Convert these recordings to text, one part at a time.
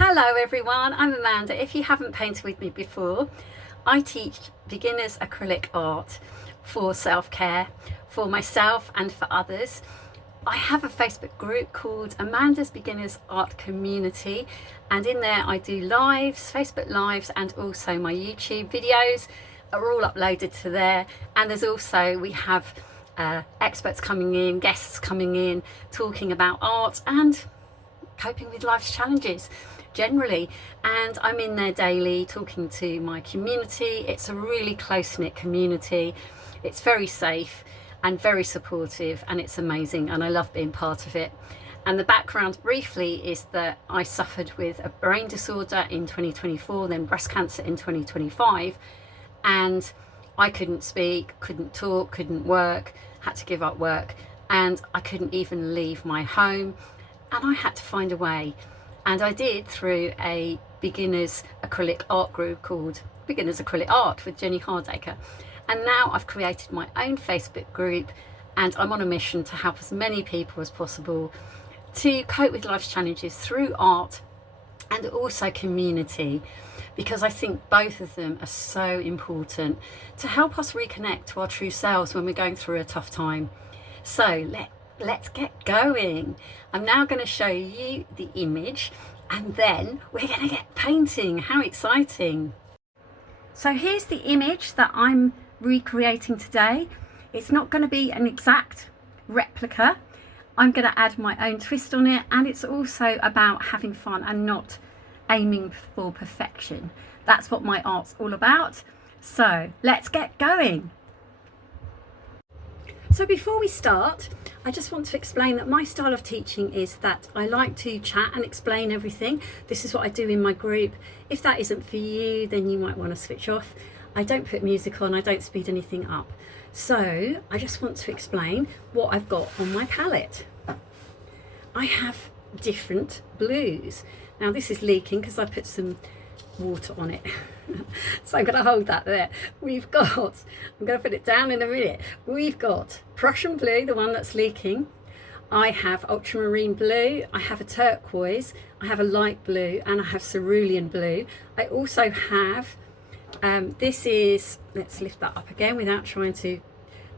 Hello everyone, I'm Amanda. If you haven't painted with me before, I teach beginners acrylic art for self-care, for myself and for others. I have a Facebook group called Amanda's Beginners Art Community, and in there I do lives, Facebook lives, and also my YouTube videos are all uploaded to there. And there's also, we have experts coming in, guests coming in, talking about art and coping with life's challenges generally, and I'm in there daily talking to my community. It's a really close-knit community. It's very safe and very supportive, and it's amazing, and I love being part of it. And the background briefly is that I suffered with a brain disorder in 2024, then breast cancer in 2025, and I couldn't speak, couldn't talk, couldn't work, had to give up work, and I couldn't even leave my home, and I had to find a way. And I did through a beginners acrylic art group called Beginners Acrylic Art with Jenny Hardacre. And now I've created my own Facebook group, and I'm on a mission to help as many people as possible to cope with life's challenges through art and also community, because I think both of them are so important to help us reconnect to our true selves when we're going through a tough time. So let's get going. I'm now going to show you the image, and then we're going to get painting. How exciting. So here's the image that I'm recreating today. It's not going to be an exact replica. I'm going to add my own twist on it, and it's also about having fun and not aiming for perfection. That's what my art's all about. So let's get going. So before we start, I just want to explain that my style of teaching is that I like to chat and explain everything. This is what I do in my group. If that isn't for you, then you might want to switch off. I don't put music on, I don't speed anything up. So I just want to explain what I've got on my palette. I have different blues. Now this is leaking because I put some water on it. So I'm going to hold that there. I'm going to put it down in a minute. We've got Prussian blue, the one that's leaking. I have ultramarine blue, I have a turquoise, I have a light blue, and I have cerulean blue. I also have, this is, let's lift that up again without trying to,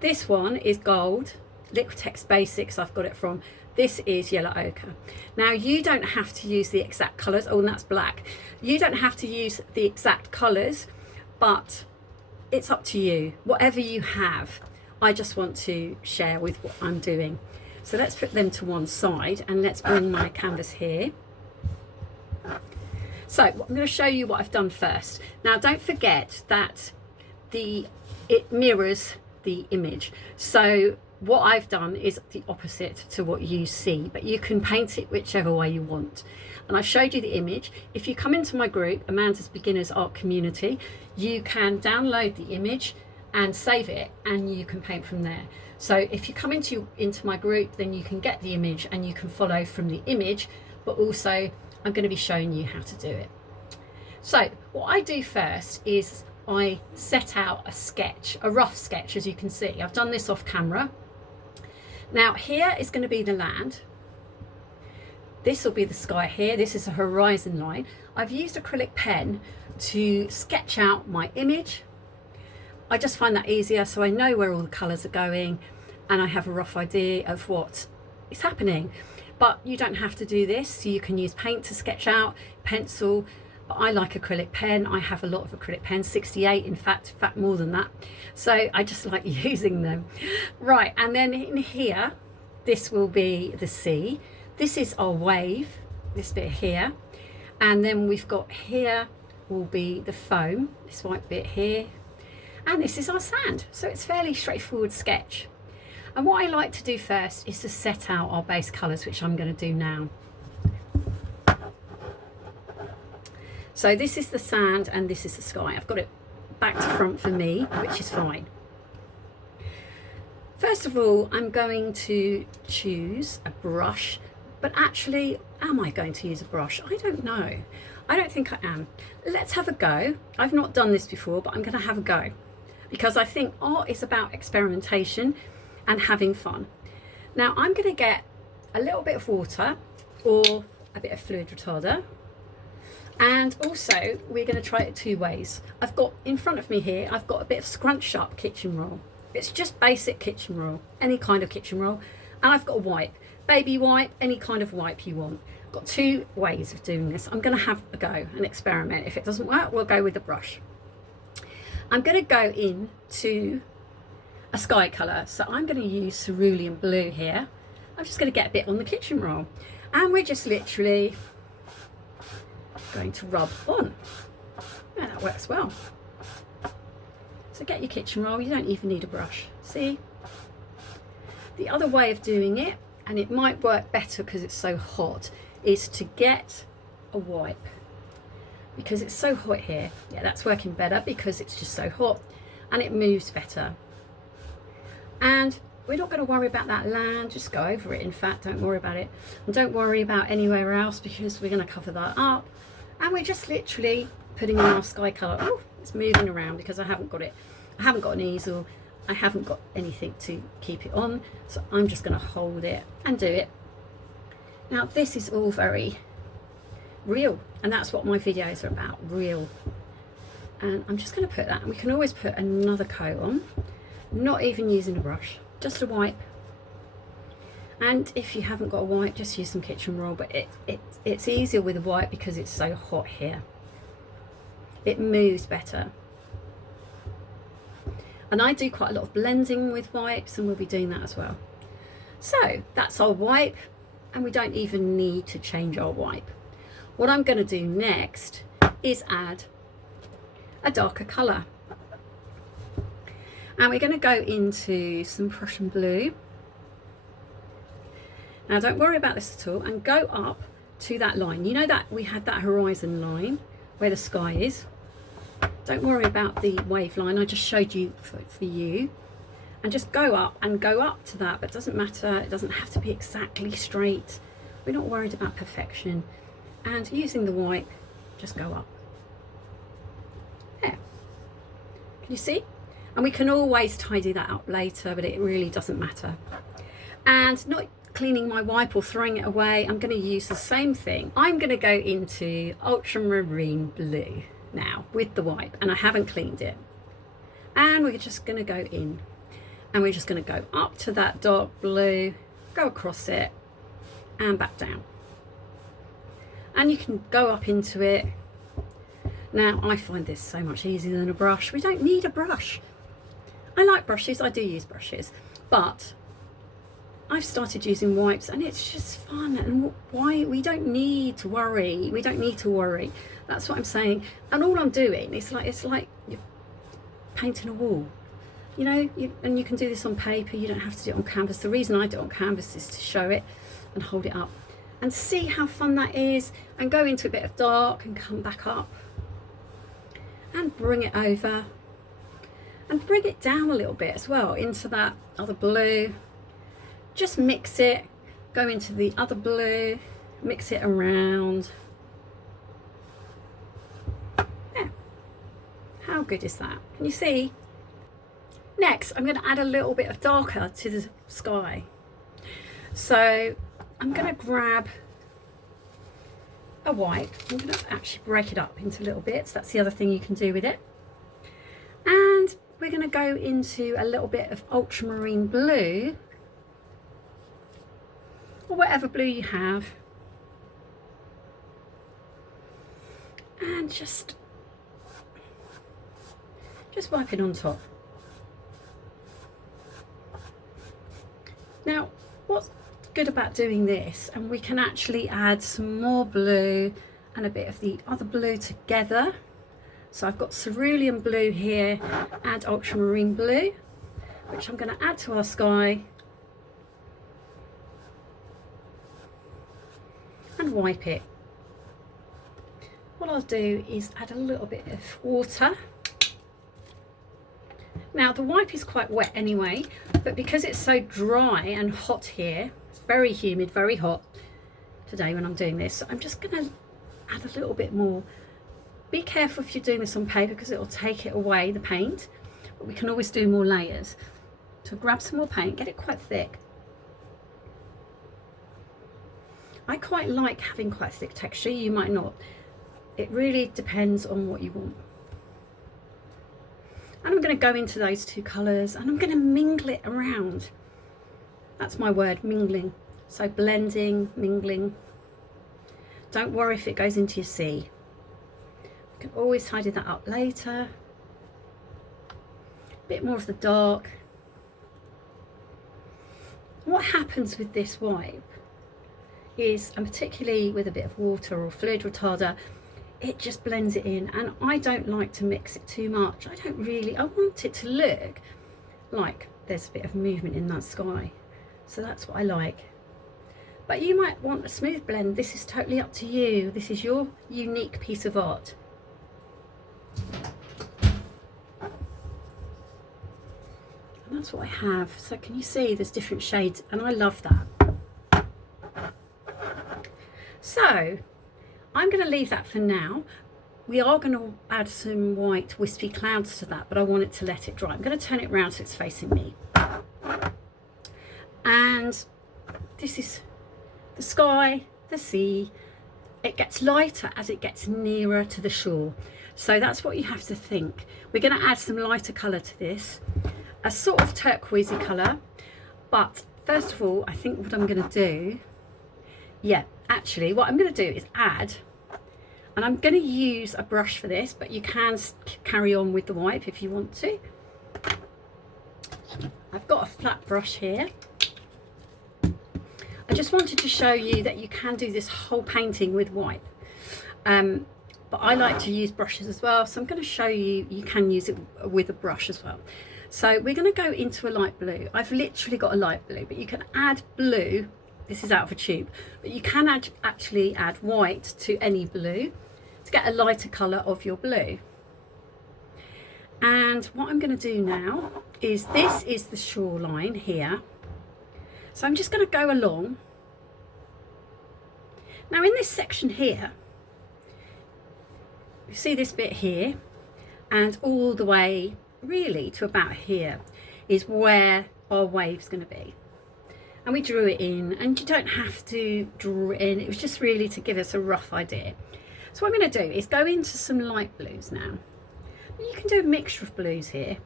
this one is gold, Liquitex Basics I've got it from. This is yellow ochre. Now you don't have to use the exact colours. Oh, and that's black. You don't have to use the exact colours, but it's up to you. Whatever you have, I just want to share with what I'm doing. So let's put them to one side and let's bring my canvas here. So I'm going to show you what I've done first. Now don't forget that it mirrors the image. So what I've done is the opposite to what you see, but you can paint it whichever way you want. And I've showed you the image. If you come into my group, Amanda's Beginners Art Community, you can download the image and save it, and you can paint from there. So if you come into my group, then you can get the image and you can follow from the image, but also I'm going to be showing you how to do it. So what I do first is I set out a sketch, a rough sketch, as you can see. I've done this off camera. Now here is going to be the land. This will be the sky here. This is a horizon line. I've used acrylic pen to sketch out my image. I just find that easier, so I know where all the colours are going and I have a rough idea of what is happening. But you don't have to do this. So you can use paint to sketch out, pencil. But I like acrylic pen. I have a lot of acrylic pens, 68 in fact more than that. So I just like using them. Right, and then in here, this will be the sea. This is our wave, this bit here. And then we've got here will be the foam, this white bit here. And this is our sand. So it's fairly straightforward sketch. And what I like to do first is to set out our base colours, which I'm going to do now. So this is the sand and this is the sky. I've got it back to front for me, which is fine. First of all, I'm going to choose a brush, but actually, am I going to use a brush? I don't know. I don't think I am. Let's have a go. I've not done this before, but I'm going to have a go because I think art is about experimentation and having fun. Now I'm going to get a little bit of water or a bit of fluid retarder. And also we're going to try it 2 ways. I've got in front of me here, I've got a bit of scrunch up kitchen roll. It's just basic kitchen roll, any kind of kitchen roll. And I've got a wipe, baby wipe, any kind of wipe you want. Got 2 ways of doing this. I'm going to have a go and experiment. If it doesn't work, we'll go with the brush. I'm going to go into a sky colour, so I'm going to use cerulean blue here. I'm just going to get a bit on the kitchen roll, and we're just literally going to rub on. Yeah, that works well. So get your kitchen roll, you don't even need a brush. See? The other way of doing it, and it might work better because it's so hot, is to get a wipe. Because it's so hot here. Yeah, that's working better because it's just so hot and it moves better. And we're not going to worry about that land, just go over it. In fact, don't worry about it. And don't worry about anywhere else because we're going to cover that up. And we're just literally putting in our sky colour. Oh, it's moving around because I haven't got it. I haven't got an easel. I haven't got anything to keep it on. So I'm just going to hold it and do it. Now, this is all very real. And that's what my videos are about, real. And I'm just going to put that. And we can always put another coat on. Not even using a brush, just a wipe. And if you haven't got a wipe, just use some kitchen roll, but it's easier with a wipe because it's so hot here. It moves better. And I do quite a lot of blending with wipes, and we'll be doing that as well. So that's our wipe, and we don't even need to change our wipe. What I'm going to do next is add a darker colour. And we're going to go into some Prussian blue. Now don't worry about this at all, and go up to that line. You know that we had that horizon line where the sky is. Don't worry about the wave line, I just showed you for you. And just go up and go up to that, but it doesn't matter, it doesn't have to be exactly straight. We're not worried about perfection. And using the wipe, just go up. There. Can you see? And we can always tidy that up later, but it really doesn't matter. And not cleaning my wipe or throwing it away, I'm going to use the same thing. I'm going to go into ultramarine blue now with the wipe, and I haven't cleaned it. And we're just going to go in, and we're just going to go up to that dark blue, go across it, and back down. And you can go up into it. Now, I find this so much easier than a brush. We don't need a brush. I like brushes, I do use brushes, but I've started using wipes and it's just fun. And why? We don't need to worry. We don't need to worry. That's what I'm saying. And all I'm doing, it's like you're painting a wall. You know, and you can do this on paper. You don't have to do it on canvas. The reason I do it on canvas is to show it and hold it up and see how fun that is, and go into a bit of dark and come back up and bring it over. And bring it down a little bit as well into that other blue. Just mix it, go into the other blue, mix it around. Yeah. How good is that? Can you see? Next, I'm going to add a little bit of darker to the sky. So I'm going to grab a wipe. I'm going to actually break it up into little bits. That's the other thing you can do with it. And we're going to go into a little bit of ultramarine blue, or whatever blue you have, and just wipe it on top. Now, what's good about doing this, and we can actually add some more blue and a bit of the other blue together. So I've got cerulean blue here and ultramarine blue, which I'm going to add to our sky and wipe it. What I'll do is add a little bit of water. Now the wipe is quite wet anyway, but because it's so dry and hot here, it's very humid, very hot today when I'm doing this, so I'm just going to add a little bit more. Be careful if you're doing this on paper because it will take it away, the paint, but we can always do more layers. So grab some more paint, get it quite thick. I quite like having quite thick texture, you might not. it really depends on what you want. And I'm going to go into those two colours and I'm going to mingle it around. That's my word, mingling. So blending, mingling. Don't worry if it goes into your sea. You can always tidy that up later. A bit more of the dark. What happens with this wipe is, and particularly with a bit of water or fluid retarder, it just blends it in, and I don't like to mix it too much. I want it to look like there's a bit of movement in that sky. So that's what I like. But you might want a smooth blend. This is totally up to you. This is your unique piece of art. And that's what I have. So can you see there's different shades, and I love that. So I'm going to leave that for now. We are going to add some white wispy clouds to that, but I want it to let it dry. I'm going to turn it around so it's facing me. And this is the sky, the sea. It gets lighter as it gets nearer to the shore. So that's what you have to think. We're going to add some lighter colour to this, a sort of turquoisey colour. But first of all, I think what I'm going to do, actually what I'm going to do is add, and I'm going to use a brush for this, but you can carry on with the wipe if you want to. I've got a flat brush here. I just wanted to show you that you can do this whole painting with wipe, but I like to use brushes as well, so I'm going to show you you can use it with a brush as well. So we're going to go into a light blue. I've literally got a light blue, but you can add blue. This is out of a tube, but you can actually add white to any blue to get a lighter colour of your blue. And what I'm going to do now is, this is the shoreline here. So I'm just going to go along. Now in this section here, you see this bit here, and all the way really to about here is where our wave's going to be. And we drew it in, and you don't have to draw it in, it was just really to give us a rough idea. So what I'm going to do is go into some light blues now. You can do a mixture of blues here.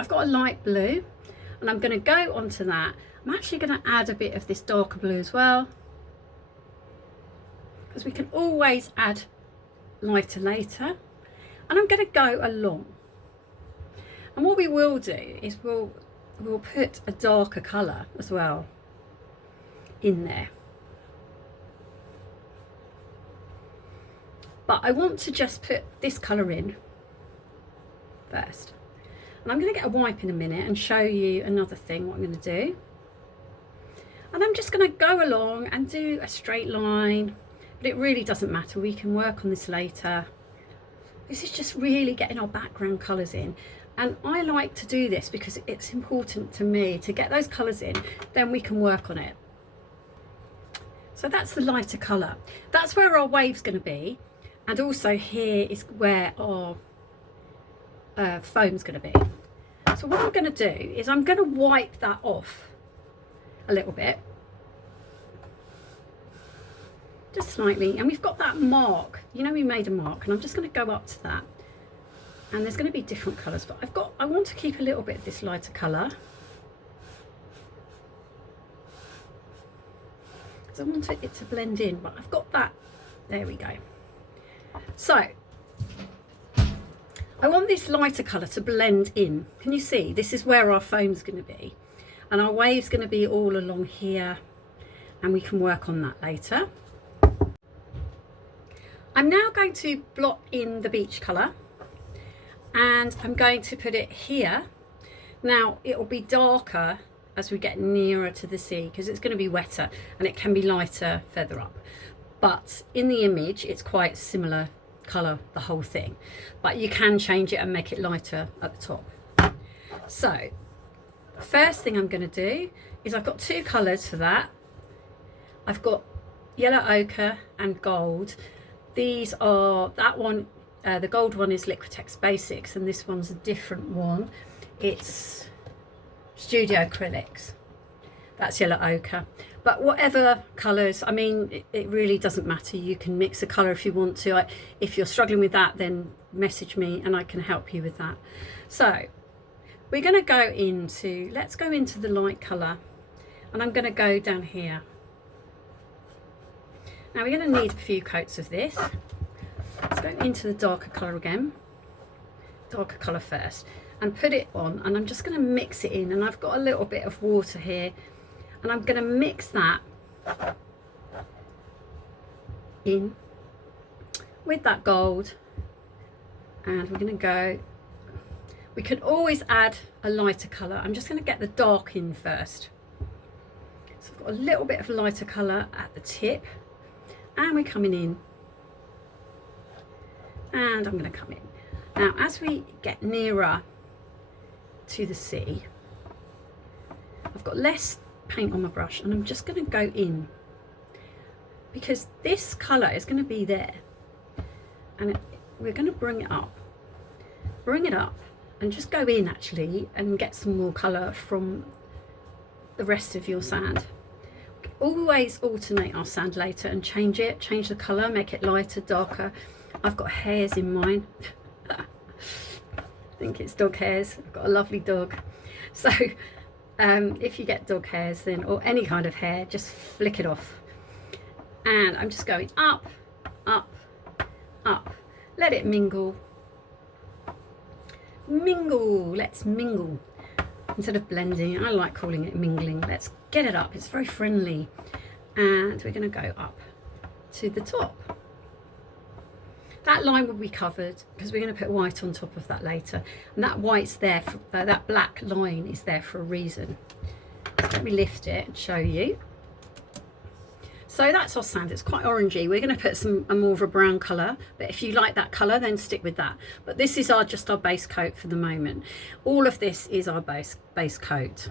I've got a light blue, and I'm going to go onto that. I'm actually going to add a bit of this darker blue as well, because we can always add lighter later. And I'm going to go along. And what we will do is we'll put a darker colour as well in there. But I want to just put this colour in first. And I'm going to get a wipe in a minute and show you another thing, what I'm going to do. And I'm just going to go along and do a straight line, but it really doesn't matter, we can work on this later. This is just really getting our background colours in. And I like to do this because it's important to me to get those colours in, then we can work on it. So that's the lighter colour. That's where our wave's going to be. And also here is where our foam's going to be. So what I'm going to do is I'm going to wipe that off a little bit. Just slightly. And we've got that mark. You know, we made a mark, and I'm just going to go up to that. And there's going to be different colours, but I want to keep a little bit of this lighter colour, because I want it to blend in, but I've got that. There we go. So I want this lighter colour to blend in. Can you see? This is where our foam's going to be, and our wave's going to be all along here, and we can work on that later. I'm now going to blot in the beach colour, and I'm going to put it here. Now it will be darker as we get nearer to the sea, because it's going to be wetter, and it can be lighter further up. But in the image it's quite similar colour, the whole thing, but you can change it and make it lighter at the top. So the first thing I'm going to do is, I've got two colours for that. I've got yellow ochre and gold. These are, that one, the gold one is Liquitex Basics, and this one's a different one. It's Studio Acrylics. That's yellow ochre. But whatever colours, I mean, it really doesn't matter. You can mix a colour if you want to. If you're struggling with that, then message me and I can help you with that. So we're going to go into, let's go into the light colour, and I'm going to go down here. Now we're going to need a few coats of this. Let's go into the darker colour again, darker colour first, and put it on, and I'm just going to mix it in, and I've got a little bit of water here, and I'm going to mix that in with that gold, and we're going to go, we could always add a lighter colour. I'm just going to get the dark in first. So I've got a little bit of lighter colour at the tip, and we're coming in, and I'm going to come in. Now as we get nearer to the sea, I've got less paint on my brush, and I'm just going to go in, because this colour is going to be there, and we're going to bring it up, and just go in actually and get some more colour from the rest of your sand. Always alternate our sand later and change the colour, make it lighter, darker. I've got hairs in mine. I think it's dog hairs. I've got a lovely dog. So if you get dog hairs then, or any kind of hair, just flick it off. And I'm just going up, up, up. Let it mingle. Mingle, let's mingle. Instead of blending, I like calling it mingling. Let's get it up, it's very friendly. And we're going to go up to the top. That line will be covered because we're going to put white on top of that later. And that white's there, for, that black line is there for a reason. Let me lift it and show you. So that's our sand. It's quite orangey. We're going to put some more of a brown colour, but if you like that colour, then stick with that. But this is just our base coat for the moment. All of this is our base coat.